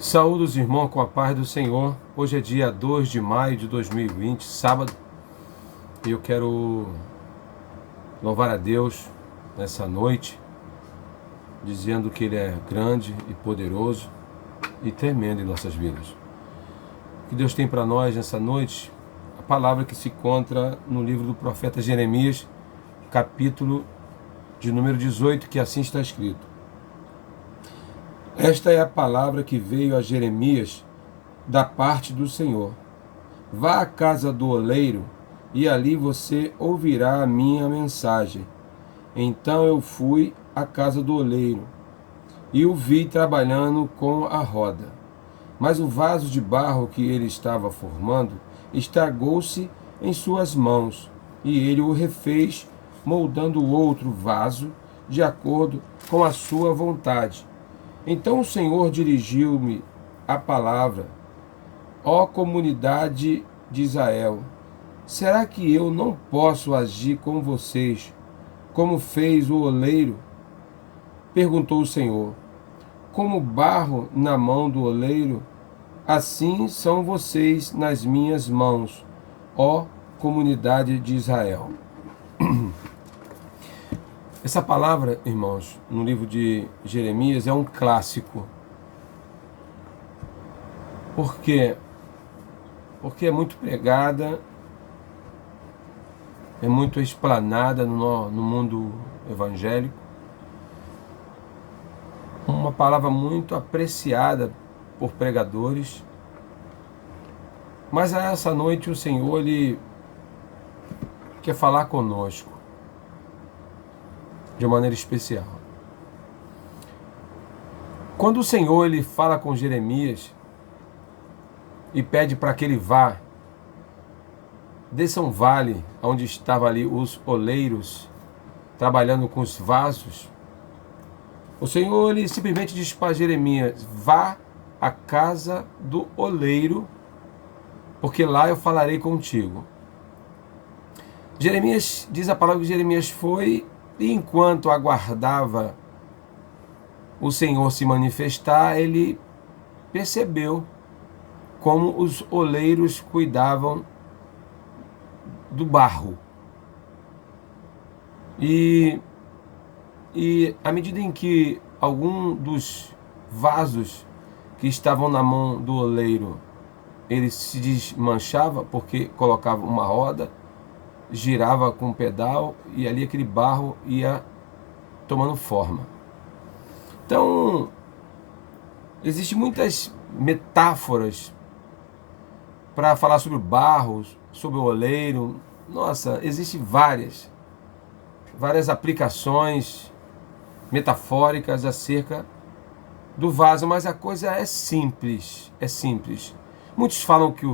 Saúde os irmãos com a paz do Senhor. Hoje é dia 2 de maio de 2020, sábado. E eu quero louvar a Deus nessa noite, dizendo que Ele é grande e poderoso e tremendo em nossas vidas. O que Deus tem para nós nessa noite, a palavra que se encontra no livro do profeta Jeremias, capítulo de número 18, que assim está escrito. Esta é a palavra que veio a Jeremias da parte do Senhor. Vá à casa do oleiro e ali você ouvirá a minha mensagem. Então eu fui à casa do oleiro e o vi trabalhando com a roda. Mas o vaso de barro que ele estava formando estragou-se em suas mãos e ele o refez, moldando outro vaso de acordo com a sua vontade. Então o Senhor dirigiu-me a palavra: ó comunidade de Israel, será que eu não posso agir com vocês, como fez o oleiro? Perguntou o Senhor. Como barro na mão do oleiro, assim são vocês nas minhas mãos, ó comunidade de Israel. Essa palavra, irmãos, no livro de Jeremias é um clássico. Por quê? Porque é muito pregada, é muito explanada no mundo evangélico. Uma palavra muito apreciada por pregadores. Mas essa noite o Senhor, Ele quer falar conosco de maneira especial. Quando o Senhor Ele fala com Jeremias e pede para que ele vá, desça um vale onde estavam ali os oleiros trabalhando com os vasos, o Senhor Ele simplesmente diz para Jeremias: vá à casa do oleiro, porque lá eu falarei contigo. Jeremias, diz a palavra que Jeremias foi, e enquanto aguardava o Senhor se manifestar, ele percebeu como os oleiros cuidavam do barro. E à medida em que algum dos vasos que estavam na mão do oleiro, ele se desmanchava, porque colocava uma roda, girava com um pedal e ali aquele barro ia tomando forma. Então, existem muitas metáforas para falar sobre o barro, sobre o oleiro. Nossa, existem várias aplicações metafóricas acerca do vaso, mas a coisa é simples, Muitos falam que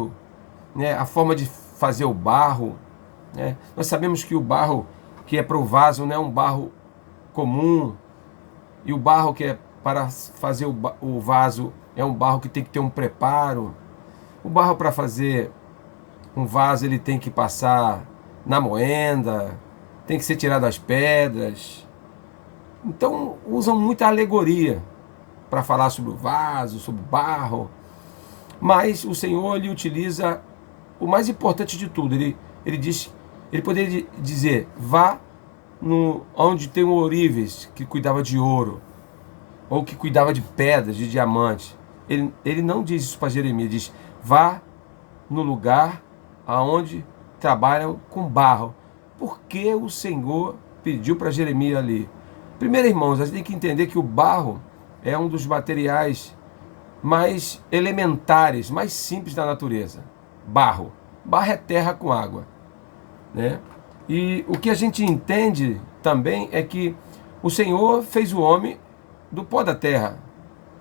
a forma de fazer o barro, nós sabemos que o barro que é para o vaso não é um barro comum, e o barro que é para fazer o vaso é um barro que tem que ter um preparo. O barro para fazer um vaso ele tem que passar na moenda, tem que ser tirado as pedras. Então usam muita alegoria para falar sobre o vaso, sobre o barro. Mas o Senhor ele utiliza o mais importante de tudo. Ele poderia dizer: vá onde tem o ourives, que cuidava de ouro, ou que cuidava de pedras, de diamantes. Ele não diz isso para Jeremias, diz: vá no lugar aonde trabalham com barro. Por que o Senhor pediu para Jeremias ali? Primeiro, irmãos, a gente tem que entender que o barro é um dos materiais mais elementares, mais simples da natureza. Barro é terra com água, né? E o que a gente entende também é que o Senhor fez o homem do pó da terra,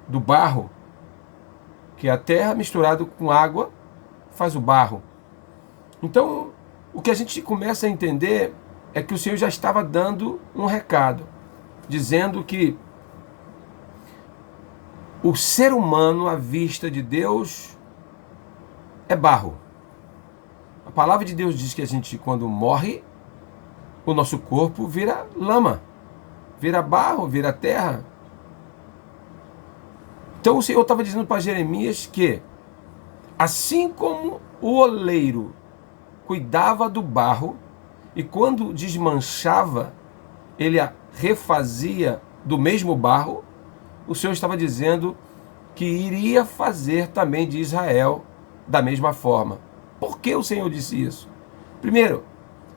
do barro, que é a terra misturado com água faz o barro. Então, o que a gente começa a entender é que o Senhor já estava dando um recado, dizendo que o ser humano à vista de Deus é barro. A palavra de Deus diz que a gente, quando morre, o nosso corpo vira lama, vira barro, vira terra. Então o Senhor estava dizendo para Jeremias que, assim como o oleiro cuidava do barro, e quando desmanchava, ele a refazia do mesmo barro, o Senhor estava dizendo que iria fazer também de Israel da mesma forma. Por que o Senhor disse isso? Primeiro,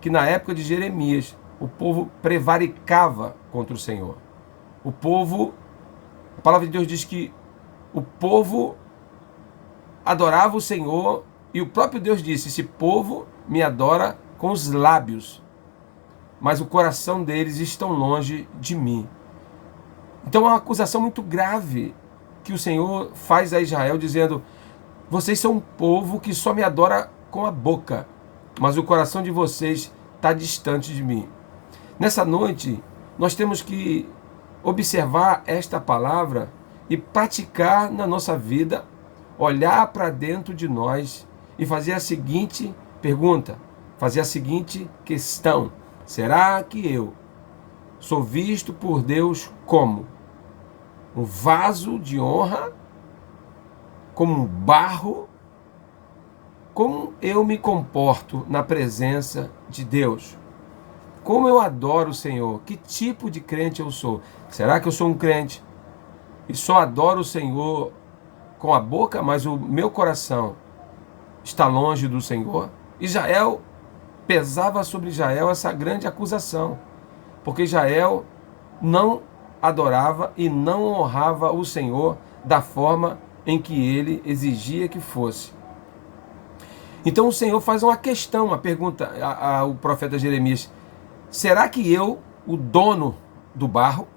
que na época de Jeremias, o povo prevaricava contra o Senhor. O povo, a palavra de Deus diz que o povo adorava o Senhor, e o próprio Deus disse: esse povo me adora com os lábios, mas o coração deles está longe de mim. Então é uma acusação muito grave que o Senhor faz a Israel, dizendo: vocês são um povo que só me adora com a boca, mas o coração de vocês está distante de mim. Nessa noite, nós temos que observar esta palavra e praticar na nossa vida, olhar para dentro de nós e fazer a seguinte pergunta, fazer a seguinte questão: será que eu sou visto por Deus como um vaso de honra, como um barro? Como eu me comporto na presença de Deus? Como eu adoro o Senhor? Que tipo de crente eu sou? Será que eu sou um crente e só adoro o Senhor com a boca, mas o meu coração está longe do Senhor? Israel, pesava sobre Israel essa grande acusação, porque Israel não adorava e não honrava o Senhor da forma em que ele exigia que fosse. Então o Senhor faz uma questão, uma pergunta ao profeta Jeremias: será que eu, o dono do barro,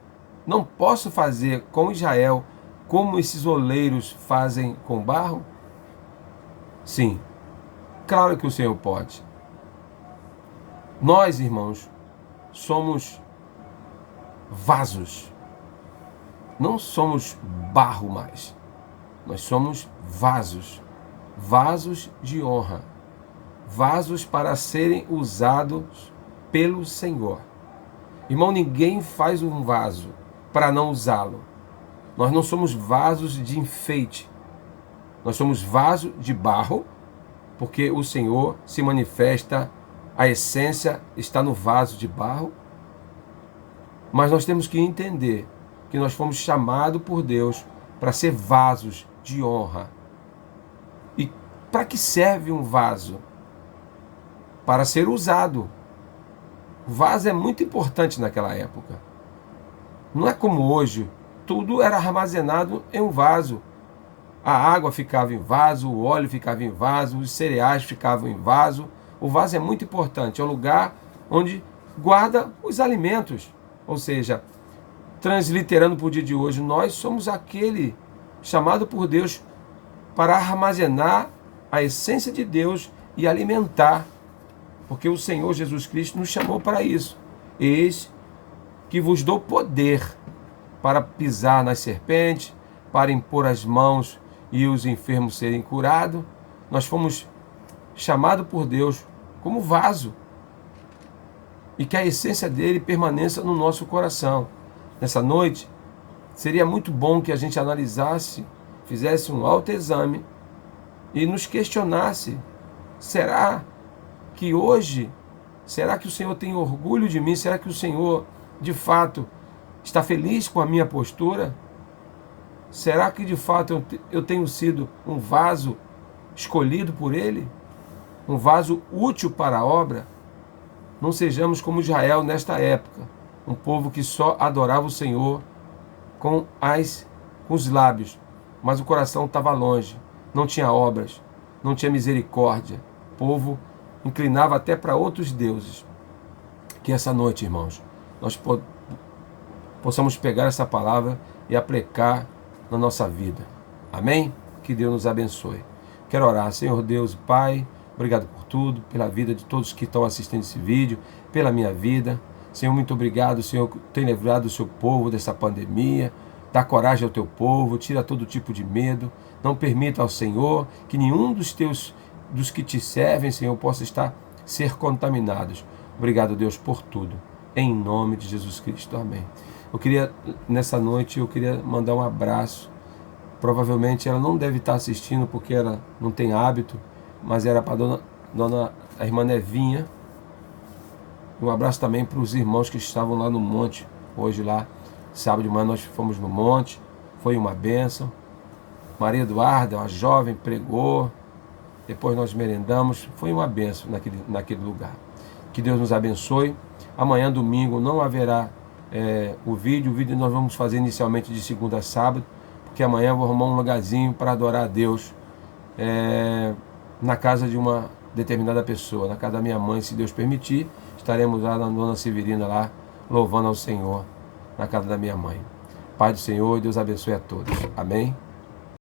não posso fazer com Israel como esses oleiros fazem com barro? Sim, claro que o Senhor pode. Nós, irmãos, somos vasos. Não somos barro mais. Nós somos vasos. Vasos de honra. Vasos para serem usados pelo Senhor. Irmão, ninguém faz um vaso para não usá-lo. Nós não somos vasos de enfeite. Nós somos vaso de barro, porque o Senhor se manifesta, a essência está no vaso de barro. Mas nós temos que entender que nós fomos chamados por Deus para ser vasos de honra. E para que serve um vaso? Para ser usado. O vaso é muito importante naquela época. Não é como hoje, tudo era armazenado em um vaso. A água ficava em vaso, o óleo ficava em vaso, os cereais ficavam em vaso. O vaso é muito importante, é o lugar onde guarda os alimentos. Ou seja, transliterando para o dia de hoje, nós somos aquele chamado por Deus para armazenar a essência de Deus e alimentar, porque o Senhor Jesus Cristo nos chamou para isso. Eis que vos dou poder para pisar nas serpentes, para impor as mãos e os enfermos serem curados. Nós fomos chamados por Deus como vaso, e que a essência dele permaneça no nosso coração. Nessa noite, seria muito bom que a gente analisasse, fizesse um autoexame e nos questionasse: será que hoje, será que o Senhor tem orgulho de mim? Será que o Senhor, de fato, está feliz com a minha postura? Será que, de fato, eu tenho sido um vaso escolhido por Ele? Um vaso útil para a obra? Não sejamos como Israel nesta época, um povo que só adorava o Senhor com os lábios, mas o coração estava longe, não tinha obras, não tinha misericórdia. O povo inclinava até para outros deuses. Que essa noite, irmãos, nós possamos pegar essa palavra e aplicar na nossa vida. Amém? Que Deus nos abençoe. Quero orar. Senhor Deus e Pai, obrigado por tudo, pela vida de todos que estão assistindo esse vídeo, pela minha vida. Senhor, muito obrigado, Senhor, que tem livrado o seu povo dessa pandemia. Dá coragem ao teu povo, tira todo tipo de medo. Não permita ao Senhor que nenhum dos que te servem, Senhor, possa ser contaminados. Obrigado, Deus, por tudo. Em nome de Jesus Cristo. Amém. Nessa noite, eu queria mandar um abraço Provavelmente ela não deve estar assistindo porque ela não tem hábito, mas era para a irmã Nevinha. Um abraço também para os irmãos que estavam lá no monte. Hoje lá, sábado de manhã nós fomos no monte, foi uma bênção. Maria Eduarda, uma jovem, pregou. Depois nós merendamos, foi uma bênção naquele lugar. Que Deus nos abençoe. Amanhã, domingo, não haverá o vídeo nós vamos fazer inicialmente de segunda a sábado, porque amanhã eu vou arrumar um lugarzinho para adorar a Deus na casa de uma determinada pessoa, na casa da minha mãe, se Deus permitir. Estaremos lá na Dona Severina, lá, louvando ao Senhor, na casa da minha mãe. Pai do Senhor, Deus abençoe a todos. Amém?